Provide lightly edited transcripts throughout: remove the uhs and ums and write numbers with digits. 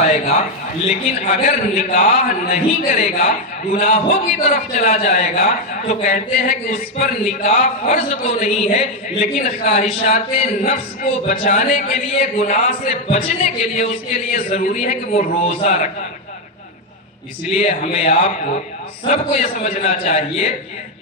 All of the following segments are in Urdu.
آئے گا، لیکن اگر نکاح نہیں کرے گا، گناہوں کی طرف چلا جائے گا، تو کہتے ہیں کہ اس پر نکاح فرض تو نہیں ہے، لیکن خواہشات نفس کو بچانے کے لیے، گناہ سے بچنے کے لیے اس کے لیے ضروری ہے کہ وہ روزہ رکھے۔ اس لیے ہمیں آپ کو سب کو یہ سمجھنا چاہیے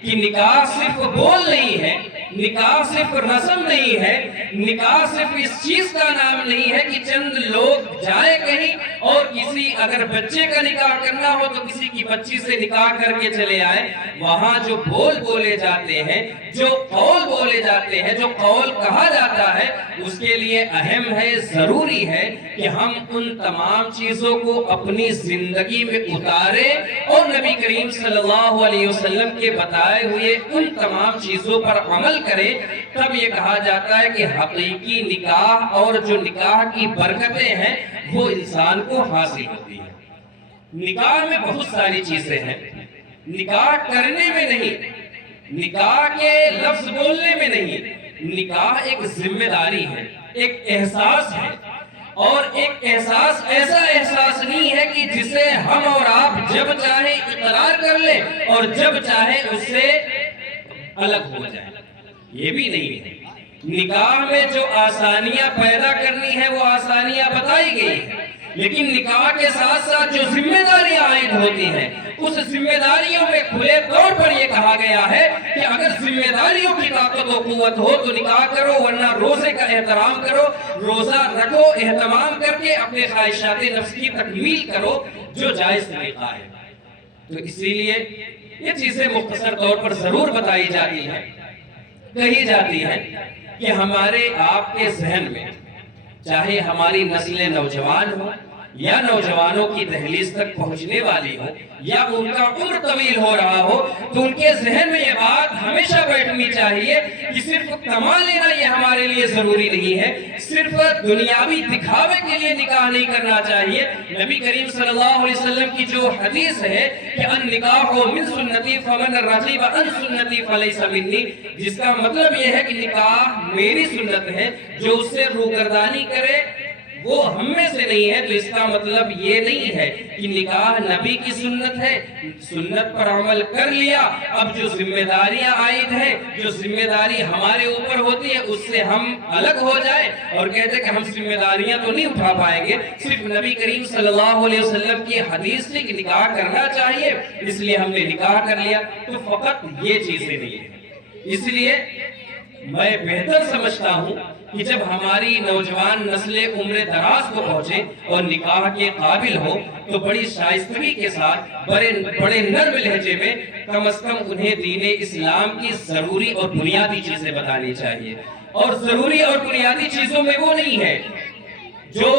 کہ نکاح صرف بول نہیں ہے، نکاح صرف رسم نہیں ہے، نکاح صرف اس چیز کا نام نہیں ہے کہ چند لوگ جائیں کہیں اور کسی اگر بچے کا نکاح کرنا ہو تو کسی کی بچی سے نکاح کر کے چلے آئے۔ وہاں جو بول بولے جاتے ہیں، جو قول بولے جاتے ہیں، جو قول کہا جاتا ہے، اس کے لیے اہم ہے، ضروری ہے کہ ہم ان تمام چیزوں کو اپنی زندگی میں اتاریں اور نبی کریم صلی اللہ علیہ وسلم کے بتائے ہوئے ان تمام چیزوں پر عمل کریں۔ تب یہ کہا جاتا ہے کہ حقیقی نکاح اور جو نکاح کی برکتیں ہیں وہ انسان کو حاصل ہوتی ہیں۔ نکاح میں بہت ساری چیزیں ہیں، نکاح کرنے میں نہیں، نکاح کے لفظ بولنے میں نہیں، نکاح ایک ذمہ داری ہے، ایک احساس ہے، اور ایک احساس ایسا احساس نہیں ہے کہ جسے ہم اور آپ جب چاہے اقرار کر لیں اور جب چاہے اس سے الگ ہو جائے، یہ بھی نہیں ہے۔ نکاح میں جو آسانیاں پیدا کرنی ہے وہ آسانیاں بتائی گئی ہیں، لیکن نکاح کے ساتھ ساتھ جو ذمہ داریاں عائد ہوتی ہیں اس ذمہ داریوں میں کھلے طور پر یہ کہا گیا ہے کہ اگر ذمہ داریوں کی طاقت و قوت ہو تو نکاح کرو، ورنہ روزے کا احترام کرو، روزہ رکھو، اہتمام کر کے اپنے خواہشات نفس کی تکمیل کرو، جو جائز طریقہ ہے۔ تو اسی لیے یہ چیزیں مختصر طور پر ضرور بتائی جاتی ہیں، کہی جاتی ہیں کہ ہمارے آپ کے ذہن میں، چاہے ہماری نسل نوجوان ہو یا نوجوانوں کی دہلیز تک پہنچنے والی ہو یا ان کا عمر طویل ہو رہا ہو، تو ان کے ذہن میں یہ بات ہمیشہ بیٹھنی چاہیے کہ صرف کما لینا یہ ہمارے لیے ضروری نہیں ہے، صرف دنیاوی دکھاوے کے لیے نکاح نہیں کرنا چاہیے۔ نبی کریم صلی اللہ علیہ وسلم کی جو حدیث ہے کہ النکاح من سنتی فمن رغب عن سنتی فلیس منی، جس کا مطلب یہ ہے کہ نکاح میری سنت ہے، جو اس سے روگردانی کرے وہ ہم میں سے نہیں ہے۔ تو اس کا مطلب یہ نہیں ہے کہ نکاح نبی کی سنت ہے، سنت پر عمل کر لیا، اب جو ذمہ داریاں عائد ہیں، جو ذمہ داری ہمارے اوپر ہوتی ہے اس سے ہم الگ ہو جائیں اور کہتے ہیں کہ ہم ذمہ داریاں تو نہیں اٹھا پائیں گے۔ صرف نبی کریم صلی اللہ علیہ وسلم کی حدیث تھی کہ نکاح کرنا چاہیے، اس لیے ہم نے نکاح کر لیا، تو فقط یہ چیزیں نہیں ہیں۔ اس لیے میں بہتر سمجھتا ہوں کہ جب ہماری نوجوان نسل عمر دراز کو پہنچے اور نکاح کے قابل ہو تو بڑی شائستگی کے ساتھ بڑے نرم لہجے میں کم از کم انہیں دین اسلام کی ضروری اور بنیادی چیزیں بتانی چاہیے۔ اور ضروری اور بنیادی چیزوں میں وہ نہیں ہے جو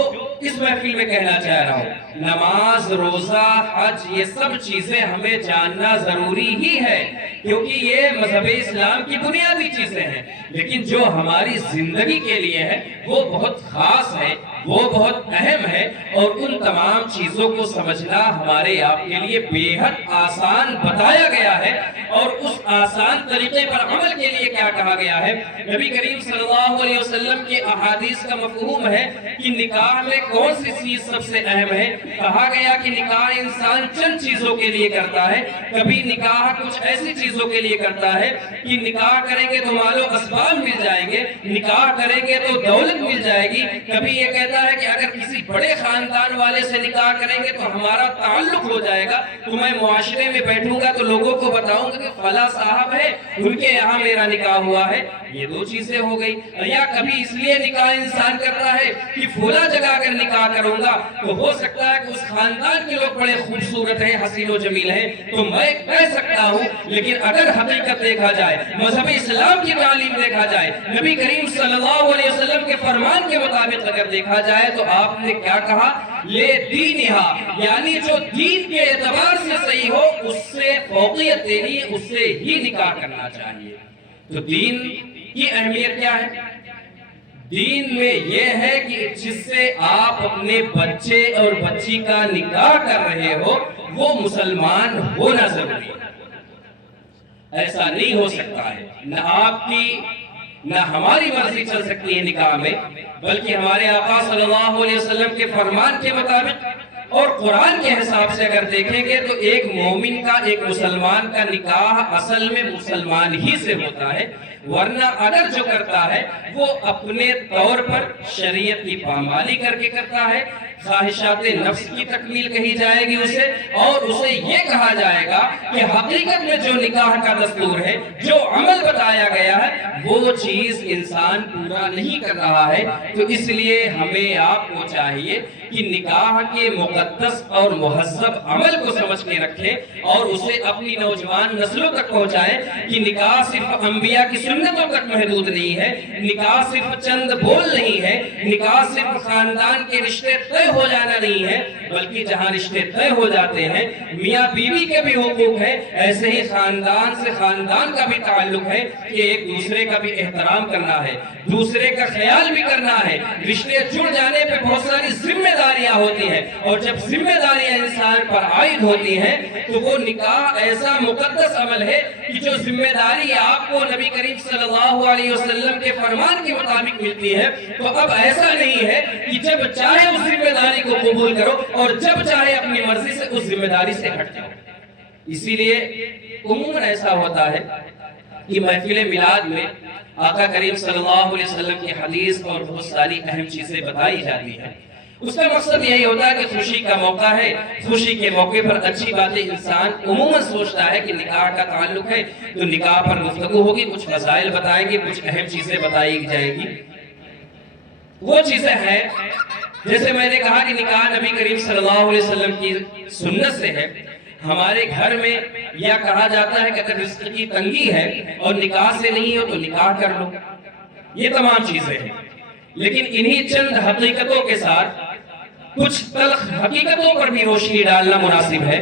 اس محفل میں کہنا چاہ رہا ہوں، نماز، روزہ، حج، یہ سب چیزیں ہمیں جاننا ضروری ہی ہے کیونکہ یہ مذہب اسلام کی بنیادی چیزیں ہیں، لیکن جو ہماری زندگی کے لیے ہے وہ بہت خاص ہے، وہ بہت اہم ہے، اور ان تمام چیزوں کو سمجھنا ہمارے آپ کے لیے بے حد آسان بتایا گیا ہے۔ اور اس آسان طریقے پر عمل کے لیے کیا کہا گیا ہے؟ نبی کریم صلی اللہ علیہ وسلم کے احادیث کا مفہوم ہے کہ نکاح میں کون سی چیز سب سے اہم ہے۔ کہا گیا کہ نکاح انسان چند چیزوں کے لیے کرتا ہے، کبھی نکاح کچھ ایسی چیزوں کے لیے کرتا ہے کہ نکاح کریں گے تو مال و اسباب مل جائیں گے، نکاح کریں گے تو دولت مل جائے گی، کبھی یہ کہتا ہے کہ اگر کسی بڑے خاندان والے سے نکاح کریں گے تو ہمارا تعلق ہو جائے گا، تو میں معاشرے میں بیٹھوں گا تو لوگوں کو بتاؤں گا کہ فلاں صاحب ہے، ان کے یہاں میرا نکاح ہوا ہے۔ یہ دو چیزیں ہو گئی۔ یا کبھی اس لیے نکاح انسان کرتا ہے کہ فلاں جگہ اگر نکاح کروں گا تو ہو سکتا ہے کہ اس خاندان کے لوگ بڑے خوبصورت ہیں، حسین و جمیل ہیں، تو میں کہہ سکتا ہوں، لیکن اگر حقیقت دیکھا جائے، مذہب اسلام کی تعلیم دیکھا جائے، نبی کریم صلی اللہ علیہ وسلم کے فرمان کے مطابق اگر دیکھا جائے تو آپ نے کیا کہا؟ لے دینہا، یعنی جو دین کے اعتبار سے صحیح ہو اس سے فوقیت دینی ہے، اس سے ہی نکاح کرنا چاہیے۔ تو دین کی اہمیت کیا ہے؟ دین میں یہ ہے کہ جس سے آپ اپنے بچے اور بچی کا نکاح کر رہے ہو وہ مسلمان ہونا ضروری ہے۔ ایسا نہیں ہو سکتا ہے، نہ آپ کی نہ ہماری مرضی چل سکتی ہے نکاح میں، بلکہ ہمارے آقا صلی اللہ علیہ وسلم کے فرمان کے مطابق اور قرآن کے حساب سے اگر دیکھیں گے تو ایک مومن کا ایک مسلمان کا نکاح اصل میں مسلمان ہی سے ہوتا ہے، ورنہ اگر جو کرتا ہے وہ اپنے طور پر شریعت کی پامالی کر کے کرتا ہے، خواہشات نفس کی تکمیل کہی جائے گی اسے، اور اسے یہ کہا جائے گا کہ حقیقت میں جو نکاح کا دستور ہے، جو عمل بتایا گیا ہے، وہ چیز انسان پورا نہیں کر رہا ہے۔ تو اس لیے ہمیں آپ کو چاہیے کہ نکاح کے مقدس اور مہذب عمل کو سمجھ کے رکھیں اور اسے اپنی نوجوان نسلوں تک پہنچائیں کہ نکاح صرف انبیاء کی سنتوں تک محدود نہیں ہے، نکاح صرف چند بول نہیں ہے، نکاح صرف خاندان کے رشتے طے ہو جانا نہیں ہے، بلکہ جہاں رشتے طے ہو جاتے ہیں میاں بیوی کے بھی حقوق ہیں، ایسے ہی خاندان سے خاندان کا بھی تعلق ہے کہ ایک دوسرے کا بھی احترام کرنا ہے، دوسرے کا خیال بھی کرنا ہے۔ رشتے جڑ جانے پہ بہت ساری ذمہ داریاں ہوتی ہیں، اور جب ذمہ داریاں انسان پر عائد ہوتی ہیں تو وہ نکاح ایسا مقدس عمل ہے کہ جو ذمہ داری آپ کو نبی کریم صلی اللہ علیہ وسلم کے فرمان کے مطابق ملتی ہے، تو اب ایسا نہیں ہے کہ جب چاہے اس ذمہ داری کو قبول کرو اور جب چاہے اپنی مرضی سے اس ذمہ داری سے ہٹ جاؤ۔ اسی لیے عموماً ایسا ہوتا ہے کہ محفل میلاد میں آقا کریم صلی اللہ علیہ وسلم کی حدیث اور بہت ساری اہم چیزیں بتائی جاتی ہیں۔ اس کا مقصد یہی ہوتا ہے کہ خوشی کا موقع ہے، خوشی کے موقع پر اچھی باتیں انسان عموماً سوچتا ہے کہ نکاح کا تعلق ہے تو نکاح پر گفتگو ہوگی، کچھ مسائل بتائیں گے، کچھ اہم چیزیں بتائی جائیں گی۔ وہ چیزیں ہیں جیسے میں نے کہا کہ نکاح نبی کریم صلی اللہ علیہ وسلم کی سنت سے ہے۔ ہمارے گھر میں یا کہا جاتا ہے کہ اگر رزق کی تنگی ہے اور نکاح سے نہیں ہو تو نکاح کر لو، یہ تمام چیزیں ہیں۔ لیکن انہی چند حقیقتوں کے ساتھ کچھ تلخ حقیقتوں پر بھی روشنی ڈالنا مناسب ہے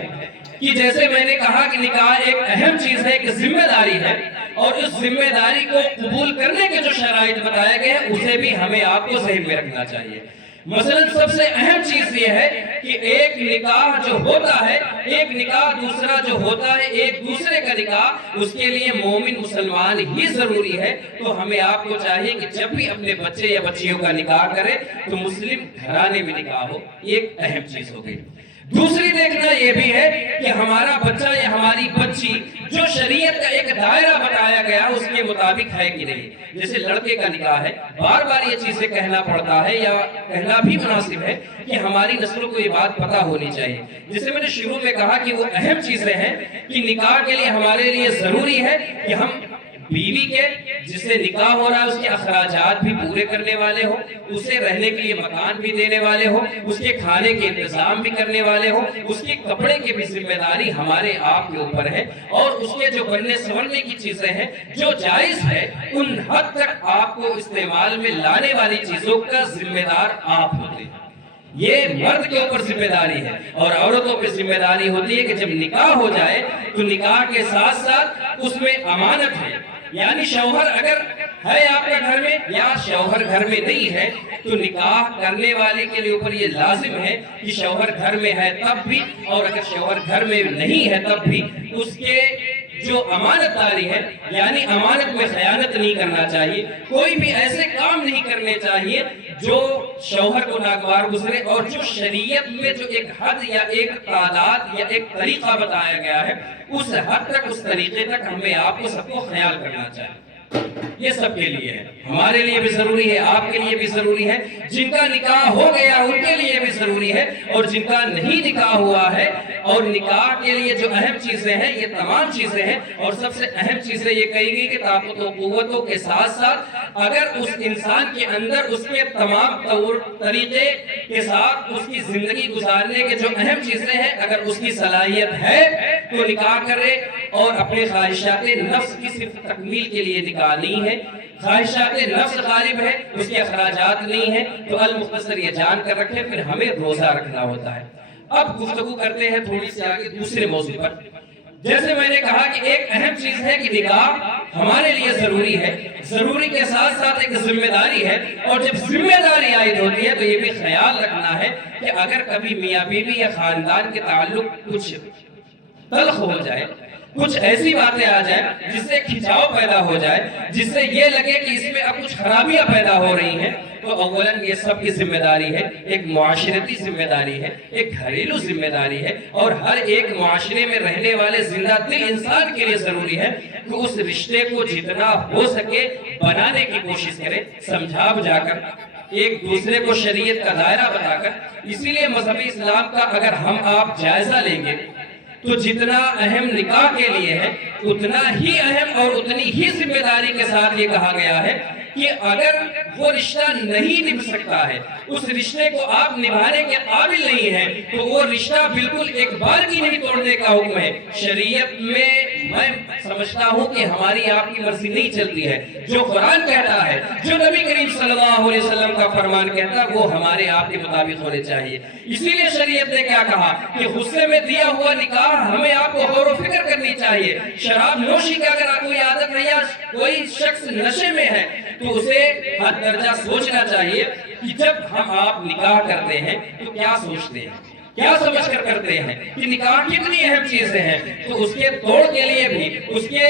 کہ جیسے میں نے کہا کہ نکاح ایک اہم چیز ہے، ایک ذمہ داری ہے، اور اس ذمہ داری کو قبول کرنے کے جو شرائط بتائے گئے ہیں اسے بھی ہمیں آپ کو ذہن میں رکھنا چاہیے۔ مثلا سب سے اہم چیز یہ ہے کہ ایک نکاح جو ہوتا ہے، ایک نکاح دوسرا جو ہوتا ہے، ایک دوسرے کا نکاح، اس کے لیے مومن مسلمان ہی ضروری ہے۔ تو ہمیں آپ کو چاہیے کہ جب بھی اپنے بچے یا بچیوں کا نکاح کرے تو مسلم گھرانے میں نکاح ہو، ایک اہم چیز ہو گئی۔ دوسری دیکھنا یہ بھی ہے کہ ہمارا بچہ یا ہماری بچی جو شریعت کا ایک دائرہ بتایا گیا اس کے مطابق ہے کہ نہیں۔ جیسے لڑکے کا نکاح ہے، بار بار یہ چیزیں کہنا پڑتا ہے یا کہنا بھی مناسب ہے کہ ہماری نسلوں کو یہ بات پتہ ہونی چاہیے۔ جیسے میں نے شروع میں کہا کہ وہ اہم چیزیں ہیں کہ نکاح کے لیے ہمارے لیے ضروری ہے کہ ہم بیوی کے جس سے نکاح ہو رہا ہے اس کے اخراجات بھی پورے کرنے والے ہوں، اسے رہنے کے لیے مکان بھی دینے والے ہوں، اس کے کھانے کے انتظام بھی کرنے والے ہوں، اس کے کپڑے کی بھی ذمہ داری ہمارے آپ کے اوپر ہے، اور اس کے جو بننے سنورنے کی چیزیں ہیں جو جائز ہے ان حد تک آپ کو استعمال میں لانے والی چیزوں کا ذمہ دار آپ ہوتے ہیں۔ یہ مرد کے اوپر ذمہ داری ہے، اور عورتوں پہ ذمہ داری ہوتی ہے کہ جب نکاح ہو جائے تو نکاح کے ساتھ ساتھ اس میں امانت ہے، یعنی شوہر اگر ہے آپ کے گھر میں یا شوہر گھر میں نہیں ہے تو نکاح کرنے والے کے لیے اوپر یہ لازم ہے کہ شوہر گھر میں ہے تب بھی، اور اگر شوہر گھر میں نہیں ہے تب بھی اس کے جو امانت داری ہے، یعنی امانت میں خیانت نہیں کرنا چاہیے، کوئی بھی ایسے کام نہیں کرنے چاہیے جو شوہر کو ناگوار گزرے، اور جو شریعت میں جو ایک حد یا ایک تعداد یا ایک طریقہ بتایا گیا ہے اس حد تک، اس طریقے تک ہمیں آپ کو سب کو خیال کرنا چاہیے۔ یہ سب کے لیے ہے، ہمارے لیے بھی ضروری ہے، آپ کے لیے بھی ضروری ہے، جن کا نکاح ہو گیا ان کے لیے بھی ضروری ہے، اور جن کا نہیں نکاح ہوا ہے اور نکاح کے لیے جو اہم چیزیں ہیں یہ تمام چیزیں ہیں۔ اور سب سے اہم چیزیں یہ کہی گئی کہ طاقت و قوتوں کے ساتھ ساتھ اگر اس انسان کے اندر اس کے تمام طریقے کے ساتھ اس کی زندگی گزارنے کے جو اہم چیزیں ہیں اگر اس کی صلاحیت ہے تو نکاح کرے، اور اپنے خواہشات نفس کی صرف تکمیل کے لیے نکاح نہیں ہے، خواہشات نفس غالب ہے، اس کے اخراجات نہیں ہیں، تو المختصر یہ جان کر رکھیں پھر ہمیں روزہ رکھنا ہوتا ہے۔ اب گفتگو کرتے ہیں تھوڑی سی آگے دوسرے موضوع پر۔ جیسے میں نے کہا کہ ایک اہم چیز ہے کہ نکاح ہمارے لیے ضروری ہے، ضروری کے ساتھ ساتھ ایک ذمہ داری ہے، اور جب ذمہ داری عائد ہوتی ہے تو یہ بھی خیال رکھنا ہے کہ اگر کبھی میاں بیوی یا خاندان کے تعلق کچھ تلخ ہو جائے، کچھ ایسی باتیں آ جائیں جس سے کھچاؤ پیدا ہو جائے، جس سے یہ لگے کہ اس میں اب کچھ خرابیاں پیدا ہو رہی ہیں، تو اولاً یہ سب کی ذمہ داری ہے، ایک معاشرتی ذمہ داری ہے، ایک گھریلو ذمہ داری ہے، اور ہر ایک معاشرے میں رہنے والے زندہ دل انسان کے لیے ضروری ہے کہ اس رشتے کو جتنا ہو سکے بنانے کی کوشش کرے، سمجھا بجھا کر، ایک دوسرے کو شریعت کا دائرہ بتا کر۔ اسی لیے مذہب اسلام کا اگر ہم آپ جائزہ لیں گے تو جتنا اہم نکاح کے لیے ہے اتنا ہی اہم اور اتنی ہی ذمہ داری کے ساتھ یہ کہا گیا ہے کہ اگر وہ رشتہ نہیں نبھ سکتا ہے، اس رشتے کو آپ نبھانے کے قابل نہیں ہیں، تو وہ رشتہ بالکل ایک بار کی نہیں توڑنے کا حکم ہے۔ شریعت میں میں سمجھتا ہوں کہ ہماری آپ کی مرضی نہیں چلتی ہے، جو قرآن کہتا ہے، جو نبی کریم صلی اللہ علیہ وسلم کا فرمان کہتا ہے، وہ ہمارے آپ کے مطابق ہونے چاہیے۔ اسی لیے شریعت نے کیا کہا کہ غصے میں دیا ہوا نکاح ہمیں آپ کو غور و فکر کرنی چاہیے۔ شراب نوشی کا اگر کوئی عادت ہے یا کوئی شخص نشے میں ہے تو اسے حد درجہ سوچنا چاہیے کہ جب ہم آپ نکاح کرتے ہیں تو کیا سوچتے ہیں، کیا سمجھ کر کرتے ہیں، کہ نکاح کتنی اہم چیزیں ہیں۔ تو اس کے توڑ کے لیے بھی، اس کے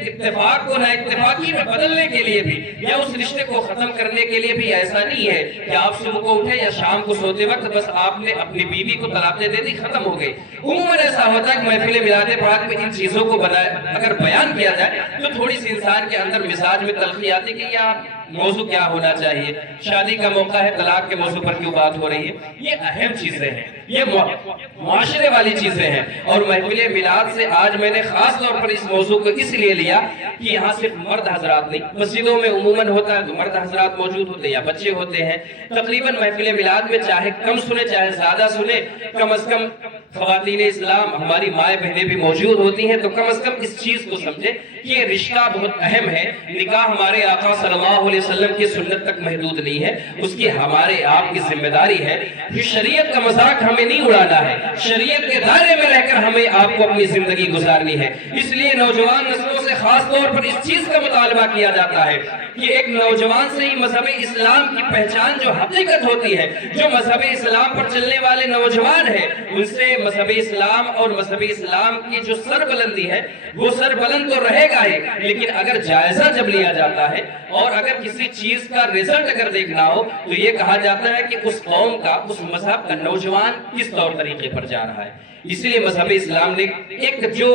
اتفاق کو نہ اتفاقی میں بدلنے کے لیے بھی، یا اس رشتے کو ختم کرنے کے لیے بھی ایسا نہیں ہے کہ آپ صبح کو اٹھے یا شام کو سوتے وقت بس آپ نے اپنی بیوی کو طلاق دے دی، ختم ہو گئی۔ عموماً ایسا ہوتا ہے کہ محفل میلاد پاک میں ان چیزوں کو اگر بیان کیا جائے تو تھوڑی سی انسان کے اندر مزاج میں تلخی آتی کہ یا موضوع کیا ہونا چاہیے، شادی کا موقع ہے، طلاق کے موضوع پر کیوں بات ہو رہی ہے۔ یہ اہم چیزیں ہیں، یہ معاشرے والی چیزیں ہیں، اور محفل میلاد سے آج میں نے خاص طور پر اس موضوع کو اس لیے لیا کہ یہاں صرف مرد حضرات نہیں، مسجدوں میں عموماً ہوتا ہے تو مرد حضرات موجود ہوتے ہیں یا بچے ہوتے ہیں، تقریباً محفل میلاد میں چاہے کم سنے چاہے زیادہ سنے، کم از کم خواتین اسلام ہماری مائیں بہنیں بھی موجود ہوتی ہیں، تو کم از کم اس چیز کو سمجھے کہ یہ رشتہ بہت اہم ہے۔ نکاح ہمارے آقا صلی اللہ علیہ وسلم کی سنت تک محدود نہیں ہے، اس کی ہمارے آپ کی ذمہ داری ہے کہ شریعت کا مذاق ہمیں نہیں اڑانا ہے، شریعت کے دائرے میں رہ کر ہمیں آپ کو اپنی زندگی گزارنی ہے۔ اس لیے نوجوان نسلوں سے خاص طور پر اس چیز کا مطالبہ کیا جاتا ہے کہ ایک نوجوان سے ہی مذہب اسلام کی پہچان جو حقیقت ہوتی ہے، جو مذہب اسلام پر چلنے والے نوجوان ہیں، ان سے مذہب اسلام اور مذہب اسلام کی جو سربلندی ہے وہ سربلند تو رہے گا ہی، لیکن اگر جائزہ جب لیا جاتا ہے اور اگر کسی چیز کا رزلٹ اگر دیکھنا ہو تو یہ کہا جاتا ہے کہ اس قوم کا، اس مذہب کا نوجوان کس طور طریقے پر جا رہا ہے۔ اسی لیے مذہب اسلام نے ایک جو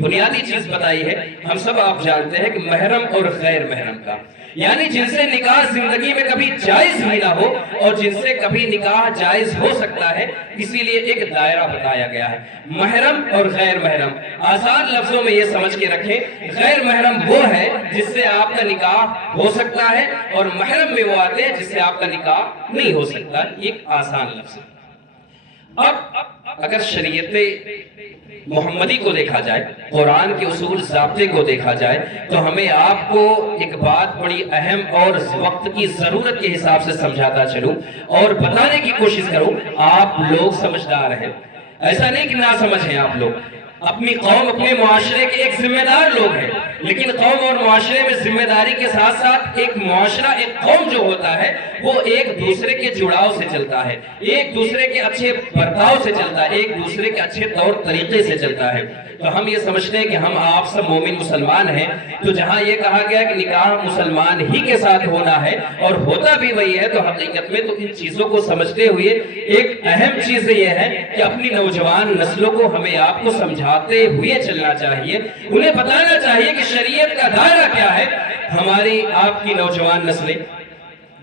بنیادی چیز بتائی ہے، ہم سب آپ جانتے ہیں کہ محرم اور غیر محرم کا، یعنی جن سے نکاح زندگی میں کبھی جائز ہی نہ ہو اور جن سے کبھی نکاح جائز ہو سکتا ہے، اسی لیے ایک دائرہ بتایا گیا ہے، محرم اور غیر محرم۔ آسان لفظوں میں یہ سمجھ کے رکھیں، غیر محرم وہ ہے جس سے آپ کا نکاح ہو سکتا ہے، اور محرم میں وہ آتے ہیں جس سے آپ کا نکاح نہیں ہو سکتا۔ یہ آسان لفظ ہے۔ اب اگر شریعت محمدی کو دیکھا جائے، قرآن کے اصول ضابطے کو دیکھا جائے، تو ہمیں آپ کو ایک بات بڑی اہم اور وقت کی ضرورت کے حساب سے سمجھاتا چلوں اور بتانے کی کوشش کروں۔ آپ لوگ سمجھدار ہیں، ایسا نہیں کہ نہ سمجھ ہیں آپ لوگ، اپنی قوم اپنے معاشرے کے ایک ذمہ دار لوگ ہیں، لیکن قوم اور معاشرے میں ذمہ داری کے ساتھ ساتھ ایک معاشرہ، ایک قوم جو ہوتا ہے وہ ایک دوسرے کے جڑاؤ سے چلتا ہے، ایک دوسرے کے اچھے برتاؤ سے چلتا ہے، ایک دوسرے کے اچھے طور طریقے سے چلتا ہے۔ تو ہم یہ سمجھتے ہیں کہ ہم آپ سب مومن مسلمان ہیں، تو جہاں یہ کہا گیا کہ نکاح مسلمان ہی کے ساتھ ہونا ہے اور ہوتا بھی وہی ہے، تو حقیقت میں تو ان چیزوں کو سمجھتے ہوئے ایک اہم چیز یہ ہے کہ اپنی نوجوان نسلوں کو ہمیں آپ کو سمجھاتے ہوئے چلنا چاہیے، انہیں بتانا چاہیے کہ شریعت کا دائرہ کیا ہے۔ ہماری آپ کی نوجوان نسلیں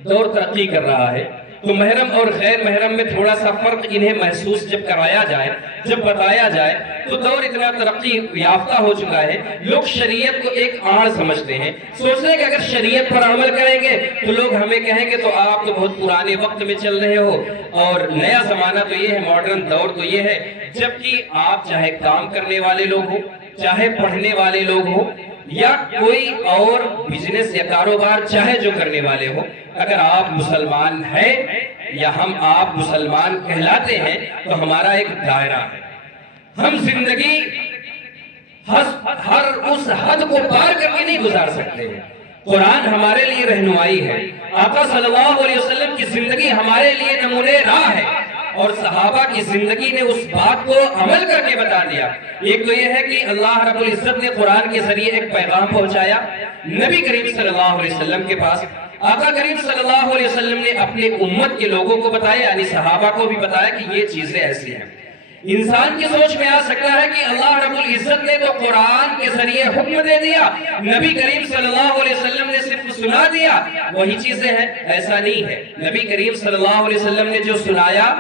دور ترقی کر رہا ہے، تو محرم اور غیر محرم میں تھوڑا سا فرق انہیں محسوس جب کرایا جائے، جب بتایا جائے، تو دور اتنا ترقی یافتہ ہو چکا ہے، لوگ شریعت کو ایک آڑ سمجھتے ہیں، سوچتے ہیں کہ اگر شریعت پر عمل کریں گے تو لوگ ہمیں کہیں گے تو آپ تو بہت پرانے وقت میں چل رہے ہو، اور نیا زمانہ تو یہ ہے، ماڈرن دور تو یہ ہے۔ جبکہ آپ چاہے کام کرنے والے لوگ ہو، چاہے پڑھنے والے لوگ ہو، یا کوئی اور بزنس یا کاروبار چاہے جو کرنے والے ہو، اگر آپ مسلمان ہیں یا ہم آپ مسلمان کہلاتے ہیں تو ہمارا ایک دائرہ ہے، ہم زندگی ہر اس حد کو پار کر کے نہیں گزار سکتے ہیں۔ قرآن ہمارے لیے رہنمائی ہے، آقا صلی اللہ علیہ وسلم کی زندگی ہمارے لیے نمونے راہ ہے، اور صحابہ کی زندگی نے اس بات کو عمل کر کے بتا دیا۔ ایک تو یہ ہے کہ اللہ رب العزت نے قرآن کے ذریعے ایک پیغام پہنچایا نبی کریم صلی اللہ علیہ وسلم کے پاس، آقا کریم صلی اللہ علیہ وسلم نے اپنے امت کے لوگوں کو بتایا، یعنی صحابہ کو بھی بتایا کہ یہ چیزیں ایسی ہیں۔ انسان کی سوچ میں آ سکتا ہے کہ اللہ رب العزت نے تو قرآن کے ذریعے حکم دے دیا، نبی کریم صلی اللہ علیہ وسلم نے صرف سنا دیا، وہی چیزیں ہیں۔ ایسا نہیں ہے، نبی کریم صلی اللہ علیہ وسلم نے جو سنایا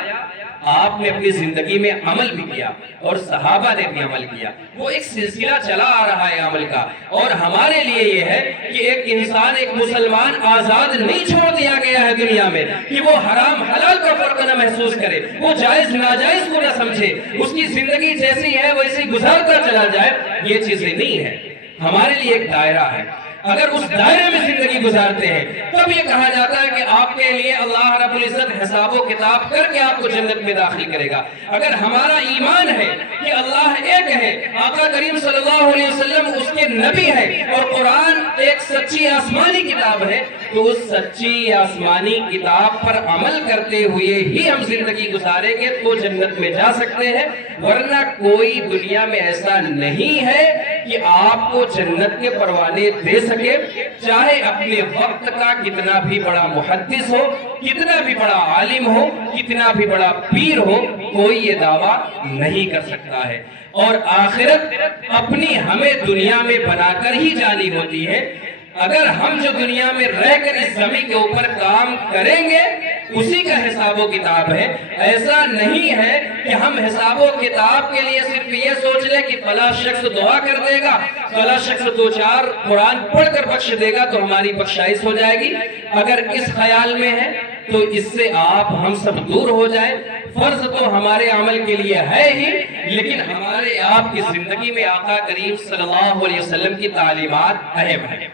آپ نے اپنی زندگی میں عمل بھی کیا اور صحابہ نے بھی عمل کیا، وہ ایک سلسلہ چلا آ رہا ہے عمل کا۔ اور ہمارے لیے یہ ہے کہ ایک انسان، ایک مسلمان آزاد نہیں چھوڑ دیا گیا ہے دنیا میں کہ وہ حرام حلال کا فرق نہ محسوس کرے، وہ جائز ناجائز کو نہ سمجھے، اس کی زندگی جیسی ہے ویسی گزارتا چلا جائے، یہ چیزیں نہیں ہے۔ ہمارے لیے ایک دائرہ ہے، اگر اس دائرے میں زندگی گزارتے ہیں تب یہ کہا جاتا ہے کہ آپ کے لیے اللہ رب العزت حساب و کتاب کر کے آپ کو جنت میں داخل کرے گا۔ اگر ہمارا ایمان ہے کہ اللہ ایک ہے، آقا کریم صلی اللہ علیہ وسلم اس کے نبی ہے اور قرآن ایک سچی آسمانی کتاب ہے، تو اس سچی آسمانی کتاب پر عمل کرتے ہوئے ہی ہم زندگی گزاریں گے تو جنت میں جا سکتے ہیں، ورنہ کوئی دنیا میں ایسا نہیں ہے کہ آپ کو جنت کے پروانے دے سکے، چاہے اپنے وقت کا کتنا بھی بڑا محدث ہو، کتنا بھی بڑا عالم ہو، کتنا بھی بڑا پیر ہو، کوئی یہ دعویٰ نہیں کر سکتا ہے۔ اور آخرت اپنی ہمیں دنیا میں بنا کر ہی جانی ہوتی ہے۔ اگر ہم جو دنیا میں رہ کر اس زمین کے اوپر کام کریں گے اسی کا حساب و کتاب ہے، ایسا نہیں ہے کہ ہم حساب و کتاب کے لیے صرف یہ سوچ لیں کہ فلاں شخص دعا کر دے گا، فلاں شخص دو چار قرآن پڑھ کر بخش دے گا تو ہماری بخشائش ہو جائے گی۔ اگر اس خیال میں ہے تو اس سے آپ ہم سب دور ہو جائیں۔ فرض تو ہمارے عمل کے لیے ہے ہی، لیکن ہمارے آپ کی زندگی میں آقا کریم صلی اللہ علیہ وسلم کی تعلیمات اہم ہیں۔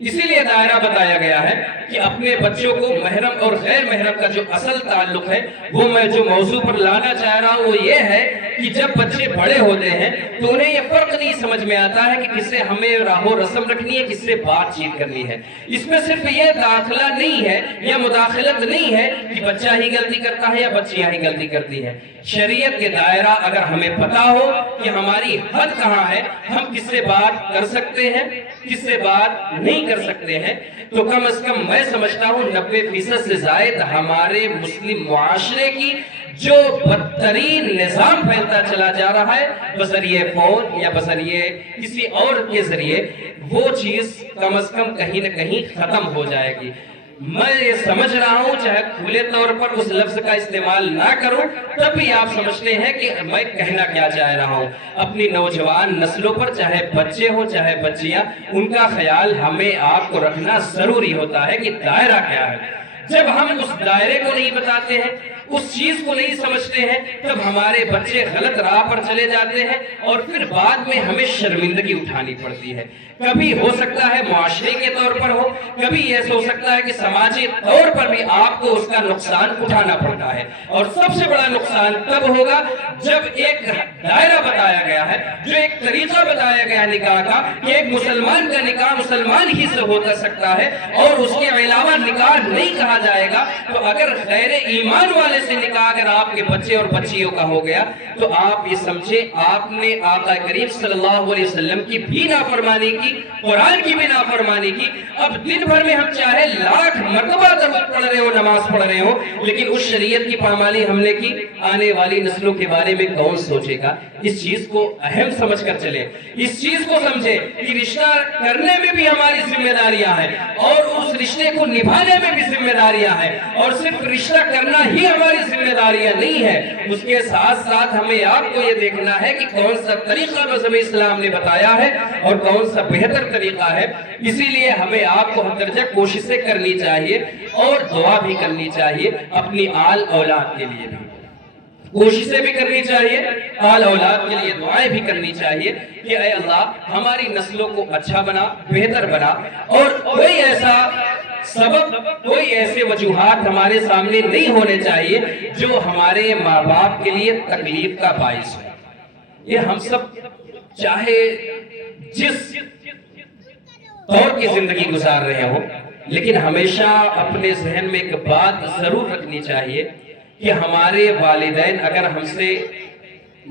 اسی لیے دائرہ بتایا گیا ہے کہ اپنے بچوں کو محرم اور غیر محرم کا جو اصل تعلق ہے، وہ میں جو موضوع پر لانا چاہ رہا ہوں وہ یہ ہے کہ جب بچے بڑے ہوتے ہیں تو انہیں یہ فرق نہیں سمجھ میں آتا ہے کہ کس سے ہمیں راہ و رسم رکھنی ہے، کس سے بات چیت کرنی ہے۔ اس میں صرف یہ داخلہ نہیں ہے یا مداخلت نہیں ہے کہ بچہ ہی غلطی کرتا ہے یا بچیاں ہی غلطی کرتی ہے۔ شریعت کے دائرہ اگر ہمیں پتا ہو کہ ہماری حد کہاں ہے، ہم کس سے بات کر سکتے ہیں، کس سے بات نہیں کر سکتے ہیں، تو کم از کم میں سمجھتا ہوں 90% سے زائد ہمارے مسلم معاشرے کی جو بدترین نظام پھیلتا چلا جا رہا ہے بذریعہ فون یا بذریعہ کسی اور کے ذریعے، وہ چیز کم از کم کہیں نہ کہیں ختم ہو جائے گی۔ میں یہ سمجھ رہا ہوں، چاہے کھلے طور پر اس لفظ کا استعمال نہ کروں تب بھی آپ سمجھتے ہیں کہ میں کہنا کیا چاہ رہا ہوں۔ اپنی نوجوان نسلوں پر، چاہے بچے ہوں چاہے بچیاں، ان کا خیال ہمیں آپ کو رکھنا ضروری ہوتا ہے کہ دائرہ کیا ہے۔ جب ہم اس دائرے کو نہیں بتاتے ہیں، اس چیز کو نہیں سمجھتے ہیں، تب ہمارے بچے غلط راہ پر چلے جاتے ہیں اور پھر بعد میں ہمیں شرمندگی اٹھانی پڑتی ہے۔ کبھی ہو سکتا ہے معاشرے کے طور پر ہو، کبھی یہ ہو سکتا ہے کہ سماجی طور پر بھی آپ کو اس کا نقصان اٹھانا پڑتا ہے، اور سب سے بڑا نقصان تب ہوگا جب ایک دائرہ بتایا گیا ہے، جو ایک طریقہ بتایا گیا نکاح کا کہ ایک مسلمان کا نکاح مسلمان ہی سے ہو سکتا ہے اور اس کے علاوہ نکاح نہیں کہا جائے گا، تو اگر غیر ایمان والے سے نکاح اگر آپ کے بچے اور بچیوں کا ہو گیا تو آپ یہ سمجھے آپ نے آقا کریم صلی اللہ علیہ وسلم کی بھی نافرمانی کی، قرآن کی بھی نافرمانی کی۔ اب دن بھر میں ہم چاہے لاکھ مرتبہ درود پڑھ رہے ہو، نماز پڑھ رہے ہو، لیکن اس شریعت کی پامالی ہم نے کی، آنے والی نسلوں کے بارے میں کون سوچے گا؟ اس چیز کو اہم سمجھ کر چلے، اس چیز کو سمجھے کہ رشتہ کرنے میں بھی ہماری ذمہ داریاں ہیں اور اس رشتے کو نبھانے میں بھی ذمہ داریاں ہیں، اور صرف رشتہ کرنا ہی ہماری ذمہ داریاں نہیں ہے، اس کے ساتھ ساتھ ہمیں آپ کو یہ دیکھنا ہے کہ کون سا طریقہ مذہب اسلام نے بتایا ہے اور کون سا بہتر طریقہ ہے۔ اسی لیے ہمیں آپ کو ہر درجہ کوششیں کرنی چاہیے اور دعا بھی کرنی چاہیے، اپنی آل اولاد کے لیے بھی کوششیں بھی کرنی چاہیے، آل اولاد کے لیے دعائیں بھی کرنی چاہیے کہ اے اللہ ہماری نسلوں کو اچھا بنا، بہتر بنا، اور کوئی ایسا سبب، کوئی ایسے وجوہات ہمارے سامنے نہیں ہونے چاہیے جو ہمارے ماں باپ کے لیے تکلیف کا باعث ہو۔ یہ ہم سب چاہے جس طور کی زندگی گزار رہے ہوں، لیکن ہمیشہ اپنے ذہن میں ایک بات ضرور رکھنی چاہیے کہ ہمارے والدین اگر ہم سے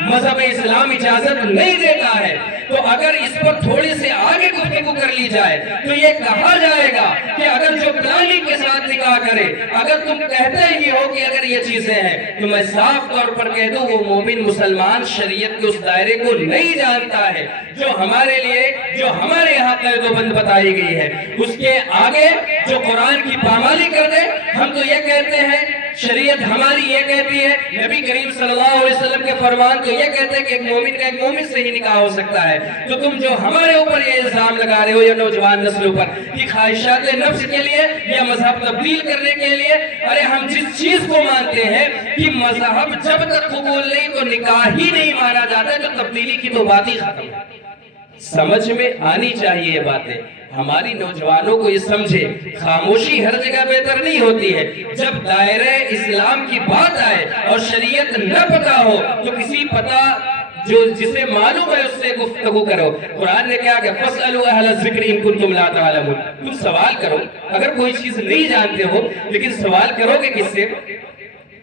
مذہب اسلام اجازت نہیں دیتا ہے۔ تو اگر اس پر تھوڑی سے آگے گفتگو کر لی جائے تو یہ کہا جائے گا کہ اگر جو پلاننگ کے ساتھ نکاح کرے، اگر تم کہتے ہی ہو کہ اگر یہ چیزیں ہیں، تو میں صاف طور پر کہہ دوں وہ مومن مسلمان شریعت کے اس دائرے کو نہیں جانتا ہے جو ہمارے لیے، جو ہمارے یہاں قید و بند بتائی گئی ہے۔ اس کے آگے جو قرآن کی پامالی کر دے، ہم تو یہ کہتے ہیں شریعت ہماری یہ کہتی ہے، نبی کریم صلی اللہ علیہ وسلم کے فرمان تو یہ کہتے ہیں کہ ایک مومن کا ایک مومن سے ہی نکاح ہو سکتا ہے۔ تو تم جو ہمارے اوپر یہ الزام لگا رہے ہو یا نوجوان نسلوں پر کہ خواہشات نفس کے لیے یا مذہب تبدیل کرنے کے لیے، ارے ہم جس چیز کو مانتے ہیں کہ مذہب جب تک قبول نہیں تو نکاح ہی نہیں مانا جاتا ہے، تو تبدیلی کی تو بات ہی ختم ہے۔ سمجھ میں آنی چاہیے یہ باتیں، ہماری نوجوانوں کو یہ سمجھے، خاموشی ہر جگہ بہتر نہیں ہوتی ہے۔ جب دائرہ اسلام کی بات آئے اور شریعت نہ پتہ ہو تو کسی پتہ جسے معلوم ہے اس سے گفتگو کرو۔ قرآن نے کیا کہ فَاسْأَلُوا أَهْلَ الذِّكْرِ إِن كُنتُمْ لَا تَعْلَمُونَ، تم سوال کرو اگر کوئی چیز نہیں جانتے ہو، لیکن سوال کرو گے کس سے؟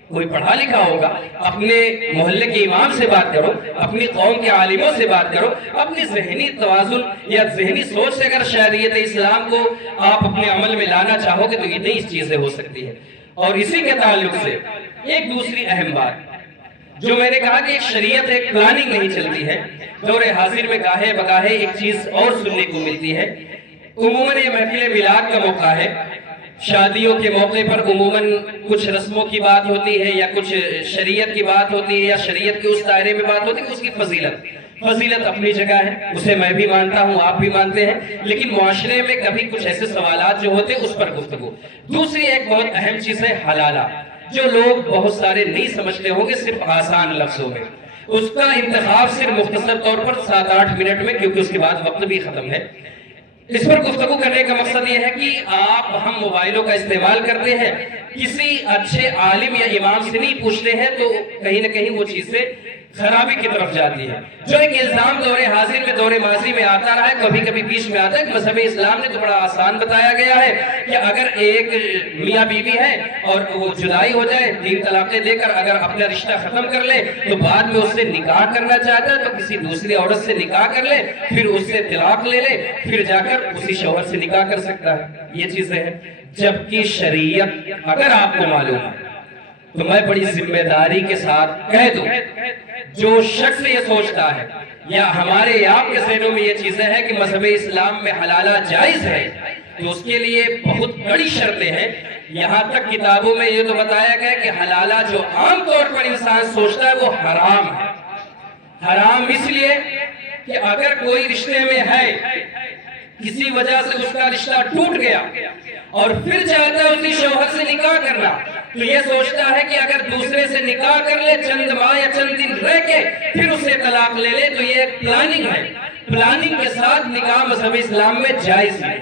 کوئی پڑھا لکھا ہوگا، اپنے محلے کے امام سے بات کرو، اپنی قوم کے عالموں سے بات کرو، اپنی ذہنی توازن یا ذہنی سوچ سے اگر شریعت اسلام کو آپ اپنے عمل میں لانا چاہو گے تو یہ نئی چیزیں ہو سکتی ہے۔ اور اسی کے تعلق سے ایک دوسری اہم بات جو میں نے کہا کہ ایک شریعت ایک پلاننگ نہیں چلتی ہے، دور حاضر میں گاہے بگاہے ایک چیز اور سننے کو ملتی ہے۔ عموماً یہ محفل میلاد کا موقع ہے، شادیوں کے موقع پر عموماً کچھ رسموں کی بات ہوتی ہے یا کچھ شریعت کی بات ہوتی ہے یا شریعت کے اس دائرے میں بات ہوتی ہے، اس کی فضیلت اپنی جگہ ہے، اسے میں بھی مانتا ہوں، آپ بھی مانتے ہیں، لیکن معاشرے میں کبھی کچھ ایسے سوالات جو ہوتے ہیں اس پر گفتگو۔ دوسری ایک بہت اہم چیز ہے حلالہ، جو لوگ بہت سارے نہیں سمجھتے ہوں گے صرف آسان لفظوں میں، اس کا انتخاب صرف مختصر طور پر 7-8 منٹ میں، کیونکہ اس کے بعد وقت بھی ختم ہے۔ اس پر گفتگو کرنے کا مقصد یہ ہے کہ ہم موبائلوں کا استعمال کرتے ہیں، کسی اچھے عالم یا امام سے نہیں پوچھتے ہیں تو کہیں نہ کہیں وہ چیزیں خرابی کی طرف جاتی ہے۔ جو ایک الزام دور حاضر میں دور ماضی میں آتا رہا ہے، کبھی کبھی بیچ میں آتا ہے، مذہب اسلام نے تو بڑا آسان بتایا گیا ہے کہ اگر ایک میاں بیوی ہے اور وہ جدائی ہو جائے، 3 طلاقیں دے کر اگر اپنا رشتہ ختم کر لے تو بعد میں اس سے نکاح کرنا چاہتا ہے تو کسی دوسری عورت سے نکاح کر لے، پھر اس سے طلاق لے لے، پھر جا کر اسی شوہر سے نکاح کر سکتا ہے۔ یہ چیزیں ہیں، جبکہ شریعت اگر آپ کو معلوم ہے تو میں بڑی ذمہ داری کے ساتھ کہہ دوں، جو شخص یہ سوچتا ہے یا ہمارے آپ کے ذہنوں میں یہ چیزیں ہیں کہ مذہب اسلام میں حلالہ جائز ہے، تو اس کے لیے بہت بڑی شرطیں ہیں۔ یہاں تک کتابوں میں یہ تو بتایا گیا کہ حلالہ جو عام طور پر انسان سوچتا ہے وہ حرام ہے۔ حرام اس لیے کہ اگر کوئی رشتے میں ہے، کسی وجہ سے اس کا رشتہ ٹوٹ گیا اور پھر چاہتا ہے اسی شوہر سے نکاح کرنا، تو یہ سوچتا ہے کہ اگر دوسرے سے نکاح کر لے، چند ماہ یا چند دن رہ کے پھر اسے طلاق لے لے، تو یہ ایک پلاننگ ہے۔ پلاننگ کے ساتھ نکاح مذہب اسلام میں جائز ہے،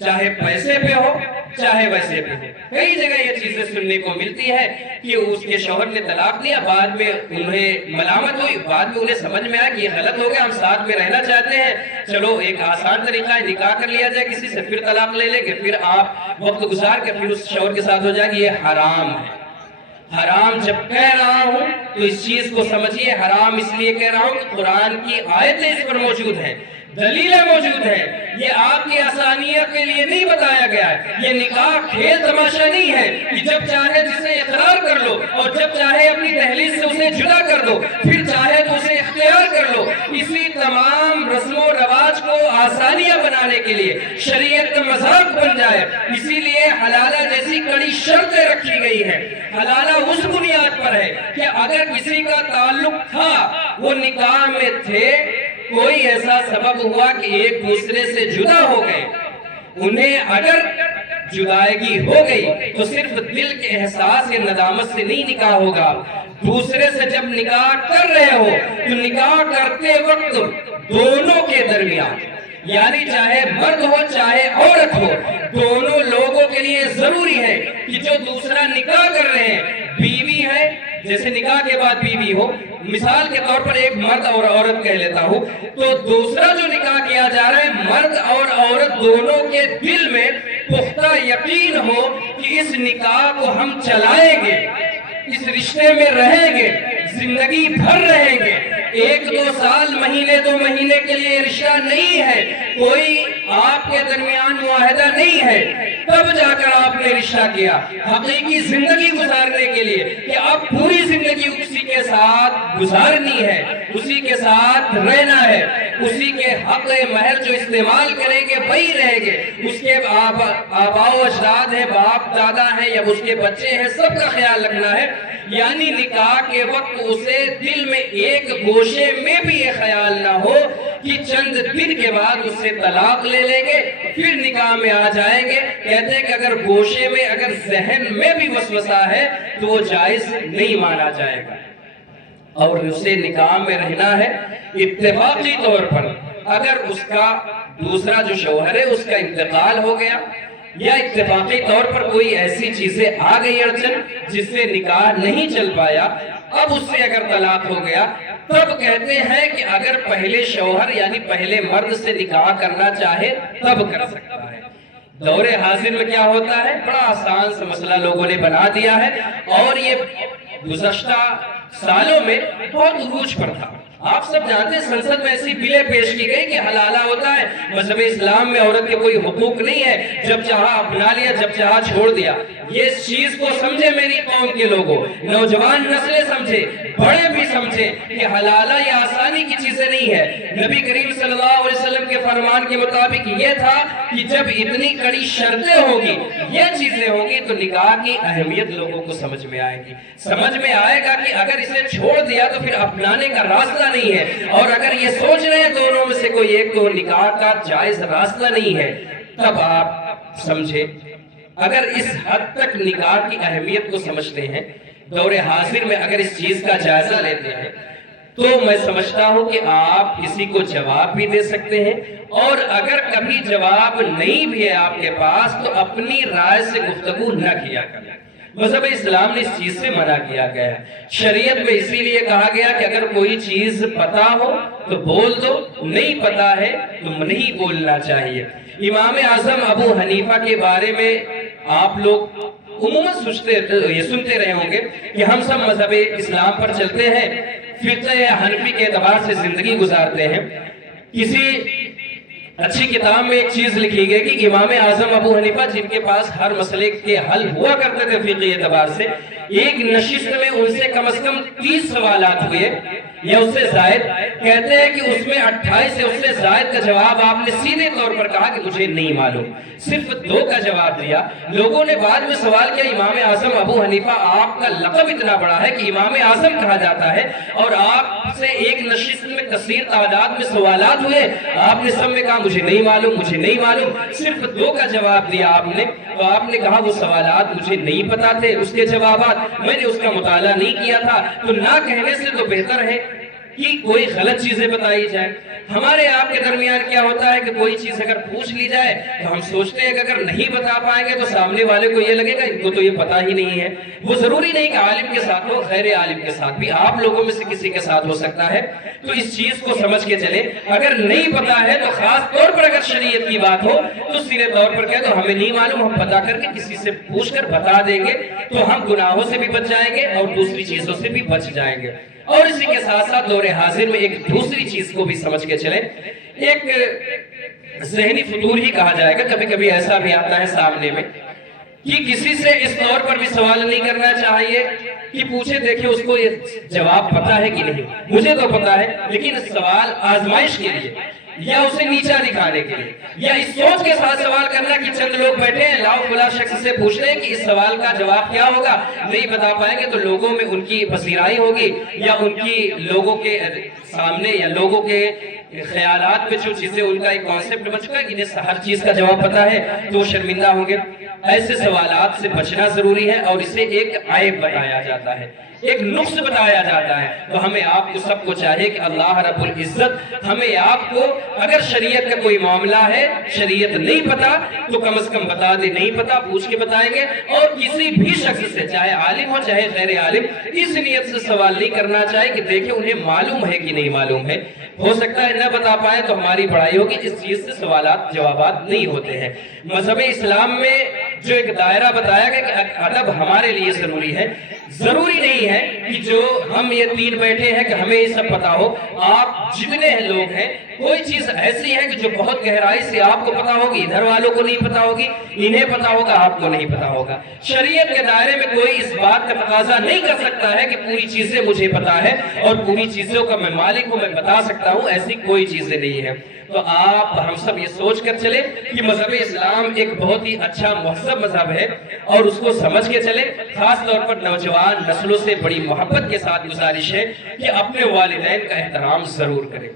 چاہے پیسے پہ ہو چاہے ویسے پہ ہو۔ کئی جگہ یہ چیزیں سننے کو ملتی ہے کہ اس کے شوہر نے طلاق دیا، بعد میں انہیں ملامت ہوئی، بعد میں انہیں سمجھ میں آیا کہ یہ غلط ہو گیا، ہم ساتھ میں رہنا چاہتے ہیں، چلو ایک آسان طریقہ ہے نکاح کر لیا جائے کسی سے، پھر طلاق لے لے کہ پھر آپ وقت گزار کے پھر اس شوہر کے ساتھ ہو جائے گی۔ یہ حرام ہے۔ حرام جب کہہ رہا ہوں تو اس چیز کو سمجھیے، حرام اس لیے کہہ رہا ہوں کہ قرآن کی آیتیں اس پر موجود ہیں، دلیلیں موجود ہیں، یہ آپ کی آسانیت کے لیے نہیں بتایا گیا ہے۔ یہ نکاح کھیل تماشا نہیں ہے کہ جب چاہے جسے اقرار کر لو اور جب چاہے اپنی دہلیز سے اسے جدا کر دو، پھر چاہے تو اسے اختیار کر لو۔ اسی تمام رسم و رواج کو آسانیاں بنانے کے لیے شریعت کا مذاق بن جائے، اسی لیے حلالہ جیسی کڑی شرطیں رکھی گئی ہیں۔ حلالہ اس بنیاد پر ہے کہ اگر کسی کا تعلق تھا، وہ نکاح میں تھے، کوئی ایسا سبب ہوا کہ ایک دوسرے سے جدا ہو گئے، انہیں اگر جدائیگی ہو گئی تو صرف دل کے احساس یا ندامت سے نہیں نکاح ہوگا۔ دوسرے سے جب نکاح کر رہے ہو تو نکاح کرتے وقت دونوں کے درمیان، یعنی چاہے مرد ہو چاہے عورت ہو، دونوں لوگوں کے لیے ضروری ہے کہ جو دوسرا نکاح کر رہے ہیں، بیوی ہے جیسے نکاح کے بعد بیوی ہو، مثال کے طور پر ایک مرد اور عورت کہہ لیتا ہوں، تو دوسرا جو نکاح کیا جا رہا ہے، مرد اور عورت دونوں کے دل میں پختہ یقین ہو کہ اس نکاح کو ہم چلائیں گے، اس رشتے میں رہیں گے، زندگی بھر رہیں گے. 1-2 سال، مہینے 2 مہینے کے لیے رشتہ نہیں ہے، کوئی آپ کے درمیان معاہدہ نہیں ہے. تب جا کر آپ نے رشتہ کیا حقیقی زندگی گزارنے کے لیے کہ اب پوری زندگی اسی کے ساتھ گزارنی ہے، اسی کے ساتھ رہنا ہے، اسی کے حق مہر جو استعمال کریں گے وہی رہیں گے. اس کے آباء و اجداد ہیں، باپ دادا ہیں یا اس کے بچے ہیں، سب کا خیال رکھنا ہے. یعنی نکاح کے وقت اسے دل میں ایک گوشے میں بھی یہ خیال نہ ہو کہ چند دن کے بعد اس سے طلاق لے لیں گے پھر نکاح میں آ جائیں گے. کہتے ہیں کہ اگر گوشے میں، اگر ذہن میں بھی وسوسہ ہے تو وہ جائز نہیں مانا جائے گا. اور اسے نکاح میں رہنا ہے اتفاقی طور پر. اگر اس کا دوسرا جو شوہر ہے اس کا انتقال ہو گیا یا اتفاقی طور پر کوئی ایسی چیزیں آ گئی اڑچن جس سے نکاح نہیں چل پایا، اب اس سے اگر طلاق ہو گیا، تب کہتے ہیں کہ اگر پہلے شوہر یعنی پہلے مرد سے نکاح کرنا چاہے تب کر سکتا ہے. دور حاضر میں کیا ہوتا ہے، بڑا آسان سا مسئلہ لوگوں نے بنا دیا ہے اور یہ گزشتہ سالوں میں بہت عروج پر تھا. آپ سب جانتے ہیں سنسد میں ایسی بلیں پیش کی گئی کہ حلالہ ہوتا ہے. مذہب اسلام میں عورت کے کوئی حقوق نہیں ہے، جب چاہا اپنا لیا، جب چاہا چھوڑ دیا. یہ اس چیز کو سمجھے میری قوم کے لوگوں، نوجوان نسلیں سمجھے، بڑے بھی سمجھے کہ حلالہ یہ آسانی کی چیزیں نہیں ہے. نبی کریم صلی اللہ علیہ وسلم کے فرمان کے مطابق یہ تھا کہ جب اتنی کڑی شرطیں ہوگی، یہ چیزیں ہوگی تو نکاح کی اہمیت لوگوں کو سمجھ میں آئے گی. سمجھ میں آئے گا کہ اگر اسے چھوڑ دیا تو پھر اپنانے کا راستہ نہیں ہے. اور اگر یہ سوچ رہے ہیں دونوں میں سے کوئی ایک تو نکاح کا جائز راستہ نہیں ہے، تب آپ سمجھے. اگر اس حد تک نکاح کی اہمیت کو سمجھتے ہیں، دور حاضر میں اگر اس چیز کا جائزہ لیتے ہیں، تو میں سمجھتا ہوں کہ آپ کسی کو جواب بھی دے سکتے ہیں. اور اگر کبھی جواب نہیں بھی ہے آپ کے پاس تو اپنی رائے سے گفتگو نہ کیا کریں. مذہب اسلام نے اس چیز سے منع کیا گیا ہے. شریعت میں اسی لیے کہا گیا کہ اگر کوئی چیز پتا ہو تو بول دو، نہیں پتا ہے تو نہیں بولنا چاہیے. امام اعظم ابو حنیفہ کے بارے میں آپ لوگ عموماً سنتے رہے ہوں گے کہ ہم سب مذہب اسلام پر چلتے ہیں، فقہ حنفی کے اعتبار سے زندگی گزارتے ہیں. کسی اچھی کتاب میں ایک چیز لکھی گئی کہ امام اعظم ابو حنیفہ جن کے پاس ہر مسئلے کے حل ہوا کرتے تھے فقہی اعتبار سے، ایک نشست میں ان سے کم از کم 30 سوالات ہوئے یا اس سے زائد. کہتے ہیں کہ اس میں 28 سے اس سے زائد کا جواب آپ نے سیدھے طور پر کہا کہ مجھے نہیں معلوم. صرف 2 کا جواب دیا. لوگوں نے بعد میں سوال کیا امام اعظم ابو حنیفہ آپ کا لقب اتنا بڑا ہے کہ امام اعظم کہا جاتا ہے اور آپ سے ایک نشست میں کثیر تعداد میں سوالات ہوئے، آپ نے سب میں کہا مجھے نہیں معلوم، مجھے نہیں معلوم. صرف 2 کا جواب دیا آپ نے. تو آپ نے کہا وہ سوالات مجھے نہیں پتا تھے، اس کے جوابات میں نے اس کا مطالعہ نہیں کیا تھا. تو نہ کہنے سے تو بہتر ہے کہ کوئی غلط چیزیں بتائی جائیں. ہمارے آپ کے درمیان کیا ہوتا ہے کہ کوئی چیز اگر پوچھ لی جائے تو ہم سوچتے ہیں کہ اگر نہیں بتا پائیں گے تو سامنے والے کو یہ لگے گا ان کو تو یہ پتا ہی نہیں ہے. وہ ضروری نہیں کہ عالم کے ساتھ ہو، غیر عالم کے ساتھ بھی، آپ لوگوں میں سے کسی کے ساتھ ہو سکتا ہے. تو اس چیز کو سمجھ کے چلے. اگر نہیں پتا ہے تو خاص طور پر اگر شریعت کی بات ہو تو سیدھے طور پر کہہ دو ہمیں نہیں معلوم، ہم پتا کر کے کسی سے پوچھ کر بتا دیں گے تو ہم گناہوں سے بھی بچ جائیں گے اور دوسری چیزوں سے بھی بچ جائیں گے. اور اسی کے ساتھ ساتھ دور حاضر میں ایک دوسری چیز کو بھی سمجھ کے چلیں. ایک ذہنی فطور ہی کہا جائے گا، کبھی کبھی ایسا بھی آتا ہے سامنے میں کہ کسی سے اس طور پر بھی سوال نہیں کرنا چاہیے کہ پوچھے دیکھیں اس کو یہ جواب پتا ہے کہ نہیں. مجھے تو پتا ہے لیکن سوال آزمائش کے لیے یا اسے نیچا دکھانے کے لیے یا اس سوچ کے ساتھ سوال کرنا کہ چند لوگ بیٹھے ہیں، لاؤ فلاں شخص سے پوچھ رہے ہیں کہ اس سوال کا جواب کیا ہوگا. نہیں بتا پائیں گے تو لوگوں میں ان کی پذیرائی ہوگی یا ان کی لوگوں کے سامنے یا لوگوں کے خیالات میں جو چیزیں ان کا ایک کانسیپٹ بن چکا ہے کہ انہیں ہر چیز کا جواب پتا ہے تو وہ شرمندہ ہوں گے. ایسے سوالات سے بچنا ضروری ہے اور اسے ایک عیب بتایا جاتا ہے، ایک نقص بتایا جاتا ہے. تو ہمیں آپ کو سب کو چاہیے کہ اللہ رب العزت ہمیں آپ کو اگر شریعت کا کوئی معاملہ ہے، شریعت نہیں پتا تو کم از کم بتا دے. نہیں پتا پوچھ کے بتائیں گے. اور کسی بھی شخص سے چاہے عالم ہو چاہے غیر عالم اس نیت سے سوال نہیں کرنا چاہیے کہ دیکھیں انہیں معلوم ہے کہ نہیں معلوم ہے. ہو سکتا ہے نہ بتا پائیں تو ہماری بڑائی ہوگی. اس چیز سے سوالات جوابات نہیں ہوتے ہیں. مذہب اسلام میں جو ایک دائرہ بتایا گیا کہ ادب ہمارے لیے ضروری ہے، ضروری نہیں ہے کہ جو ہم یہ تین بیٹھے ہیں کہ ہمیں یہ سب پتا ہو. آپ جتنے لوگ ہیں کوئی چیز ایسی ہے کہ جو بہت گہرائی سے آپ کو پتا ہوگی، ادھر والوں کو نہیں پتا ہوگی، انہیں پتا ہوگا، آپ کو نہیں پتا ہوگا. شریعت کے دائرے میں کوئی اس بات کا تقاضا نہیں کر سکتا ہے کہ پوری چیزیں مجھے پتا ہے اور پوری چیزوں کا میں مالک ہوں، میں بتا سکتا ہوں، ایسی کوئی چیزیں نہیں ہے. تو آپ ہم سب یہ سوچ کر چلے کہ مذہب اسلام ایک بہت ہی اچھا مہذب مذہب ہے اور اس کو سمجھ کے چلے. خاص طور پر نوجوان نسلوں سے بڑی محبت کے ساتھ گزارش ہے کہ اپنے والدین کا احترام ضرور کریں.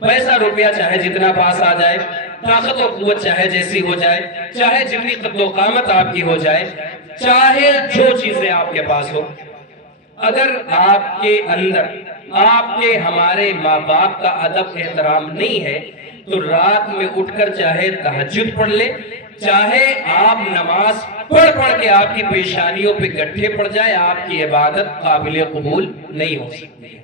پیسہ روپیہ چاہے جتنا پاس آ جائے، طاقت و قوت چاہے جیسی ہو جائے، چاہے جتنی قد و قامت آپ کی ہو جائے، چاہے جو چیزیں آپ کے پاس ہو، اگر آپ کے اندر آپ کے ہمارے ماں باپ کا ادب احترام نہیں ہے تو رات میں اٹھ کر چاہے تہجد پڑھ لے، چاہے آپ نماز پڑھ کے آپ کی پیشانیوں پہ گٹھے پڑ جائے، آپ کی عبادت قابل قبول نہیں ہو سکتی ہے.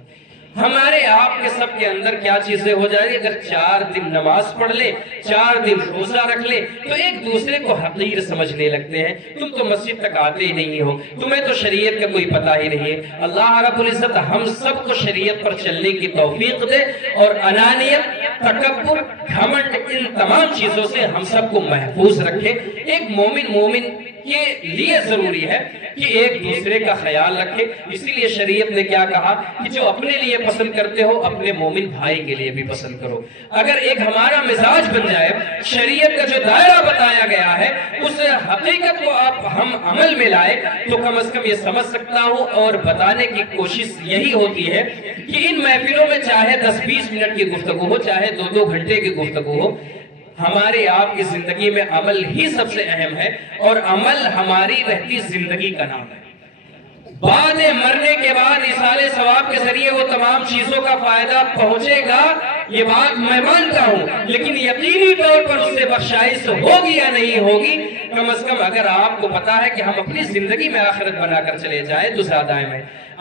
ہمارے آپ کے سب کے اندر کیا چیزیں ہو جائیں گی؟ اگر 4 دن نماز پڑھ لے، 4 دن روزہ رکھ لے تو ایک دوسرے کو حقیر سمجھنے لگتے ہیں. تم تو مسجد تک آتے ہی نہیں ہو، تمہیں تو شریعت کا کوئی پتہ ہی نہیں ہے. اللہ رب العزت ہم سب کو شریعت پر چلنے کی توفیق دے اور انانیت، تکبر، گھمنڈ، ان تمام چیزوں سے ہم سب کو محفوظ رکھے. ایک مومن کے لیے ضروری ہے کہ ایک دوسرے کا خیال رکھے. اسی لیے شریعت نے کیا کہا کہ جو اپنے لیے پسند کرتے ہو اپنے مومن بھائی کے لیے بھی پسند کرو. اگر ایک ہمارا مزاج بن جائے، شریعت کا جو دائرہ بتایا گیا ہے اس حقیقت کو آپ ہم عمل میں لائے تو کم از کم یہ سمجھ سکتا ہوں اور بتانے کی کوشش یہی ہوتی ہے کہ ان محفلوں میں چاہے 10-20 منٹ کی گفتگو ہو، چاہے 2-2 گھنٹے کی گفتگو ہو، ہمارے آپ کی زندگی میں عمل ہی سب سے اہم ہے اور عمل ہماری رہتی زندگی کا نام ہے. بعد مرنے کے بعد ایصال ثواب کے ذریعے وہ تمام چیزوں کا فائدہ پہنچے گا، یہ بات میں مانتا ہوں، لیکن یقینی طور پر اس سے بخشائش ہوگی یا نہیں ہوگی، کم از کم اگر آپ کو پتا ہے کہ ہم اپنی زندگی میں آخرت بنا کر چلے جائیں تو زیادہ ہے.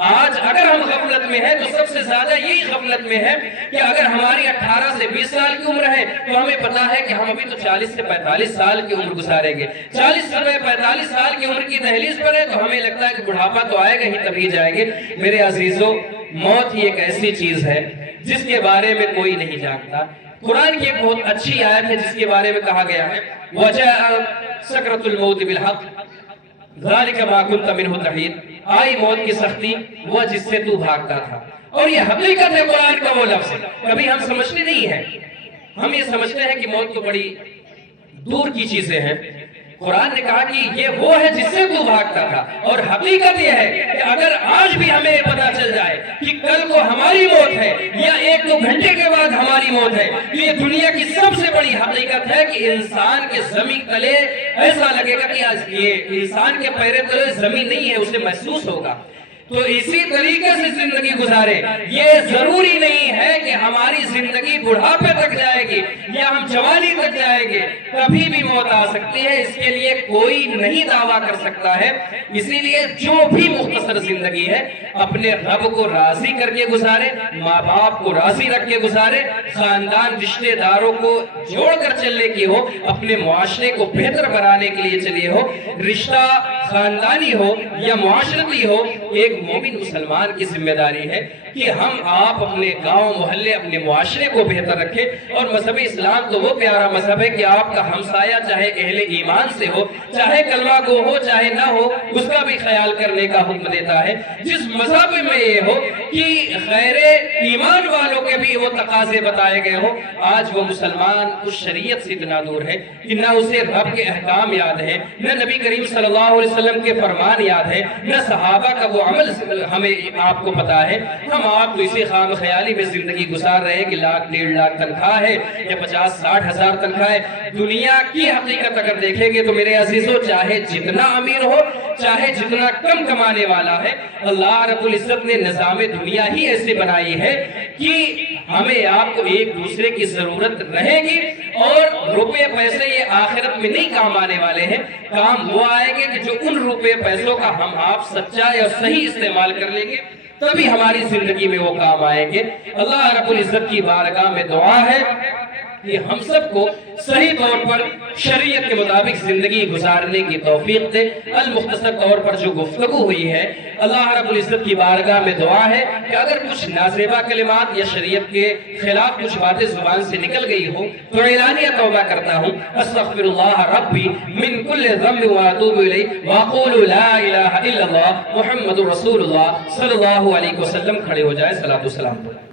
آج اگر ہم غفلت میں ہیں تو سب سے زیادہ یہی غفلت میں ہے کہ اگر ہماری 18 سے 20 سال کی عمر ہے تو ہمیں پتا ہے کہ ہم ابھی تو 40 سے 45 سال کی عمر گزاریں گے. 40 سے 45 سال کی عمر کی دہلیز پر ہے تو ہمیں لگتا ہے کہ بڑھاپا تو آئے گا ہی تبھی جائیں گے. میرے عزیزوں، موت ہی ایک ایسی چیز ہے جس کے بارے میں کوئی نہیں جانتا. قرآن کی ایک بہت اچھی آیت ہے جس کے بارے میں کہا گیا ہے وَجَاءَ سَكْرَةُ الْمَوْتِ بِالْحَقِّ ذَلِكَ مَا كُنْتَ مِنْهُ تَحِيدُ. آئی موت کی سختی وہ جس سے تو بھاگتا تھا. اور یہ حقیقت ہے قرآن کا وہ لفظ. کبھی ہم سمجھتے نہیں ہیں، ہم یہ سمجھتے ہیں کہ موت تو بڑی دور کی چیزیں ہیں. قرآن نے کہا کہ یہ وہ ہے جس سے تو بھاگتا تھا. اور حقیقت یہ ہے کہ اگر آج بھی ہمیں پتا چل جائے کہ کل کو ہماری موت ہے یا 1-2 گھنٹے کے بعد ہماری موت ہے تو یہ دنیا کی سب سے بڑی حقیقت ہے کہ انسان کے زمین تلے ایسا لگے گا کہ یہ انسان کے پیرے تلے زمین نہیں ہے، اسے محسوس ہوگا. تو اسی طریقے سے زندگی گزارے. یہ ضروری نہیں ہے کہ ہماری زندگی بڑھاپے تک جائے گی یا ہم جوانی تک جائیں گے، کبھی بھی موت آ سکتی ہے. اس کے لیے کوئی نہیں دعویٰ کر سکتا ہے. اسی لیے جو بھی مختصر زندگی ہے اپنے رب کو راضی کر کے گزارے، ماں باپ کو راضی رکھ کے گزارے، خاندان رشتہ داروں کو جوڑ کر چلنے کی ہو، اپنے معاشرے کو بہتر بنانے کے لیے چلیے ہو. رشتہ خاندانی ہو یا معاشرتی ہو، ایک مومن مسلمان کی ذمہ داری ہے کہ ہم آپ اپنے گاؤں محلے اپنے معاشرے کو بہتر رکھیں. اور مذہب اسلام تو وہ پیارا مذہب ہے کہ آپ کا ہمسایہ چاہے اہل ایمان سے ہو، چاہے کلمہ گو ہو چاہے نہ ہو، اس کا بھی خیال کرنے کا حکم دیتا ہے. جس مذہب میں یہ ہو کہ غیر ایمان والوں کے بھی وہ تقاضے بتائے گئے ہو، آج وہ مسلمان اس شریعت سے اتنا دور ہے کہ نہ اسے رب کے احکام یاد ہے، نہ نبی کریم صلی اللہ علیہ وسلم کے فرمان یاد ہے، نہ صحابہ کا وہ عمل ہمیں آپ کو پتا ہے. ہم آپ تو اسی خام خیالی میں زندگی گزار رہے ہیں کہ 1-1.5 لاکھ تنخواہ ہے یا 50-60 ہزار تنخواہ ہے. دنیا کی حقیقت اگر دیکھیں گے تو میرے عزیزوں، چاہے جتنا امیر ہو چاہے جتنا کم کمانے والا ہے، اللہ رب العزت نے نظام دنیا ہی ایسے بنائی ہے کہ ہمیں آپ کو ایک دوسرے کی ضرورت رہے گی. اور روپے پیسے یہ آخرت میں نہیں کام آنے والے ہیں. کام وہ آئے گے کہ جو ان روپے پیسوں کا ہم آپ سچائی اور صحیح استعمال کر لیں گے، تبھی ہماری زندگی میں وہ کام آئیں گے. اللہ رب العزت کی بارگاہ میں دعا ہے کہ ہم سب کو صحیح طور پر شریعت کے مطابق زندگی گزارنے کی توفیق دے۔ المختصر طور پر جو گفتگو ہوئی ہے، اللہ رب العزت کی بارگاہ میں دعا ہے کہ اگر کچھ نازیبہ کلمات یا شریعت کے خلاف کچھ باتیں زبان سے نکل گئی ہو تو اعلانیہ توبہ کرتا ہوں، استغفر اللہ ربی من کل ذنب واتوب الیہ واقول لا الہ الا اللہ محمد رسول اللہ صلی اللہ علیہ وسلم۔ کھڑے ہو جائے، صلاۃ و سلام۔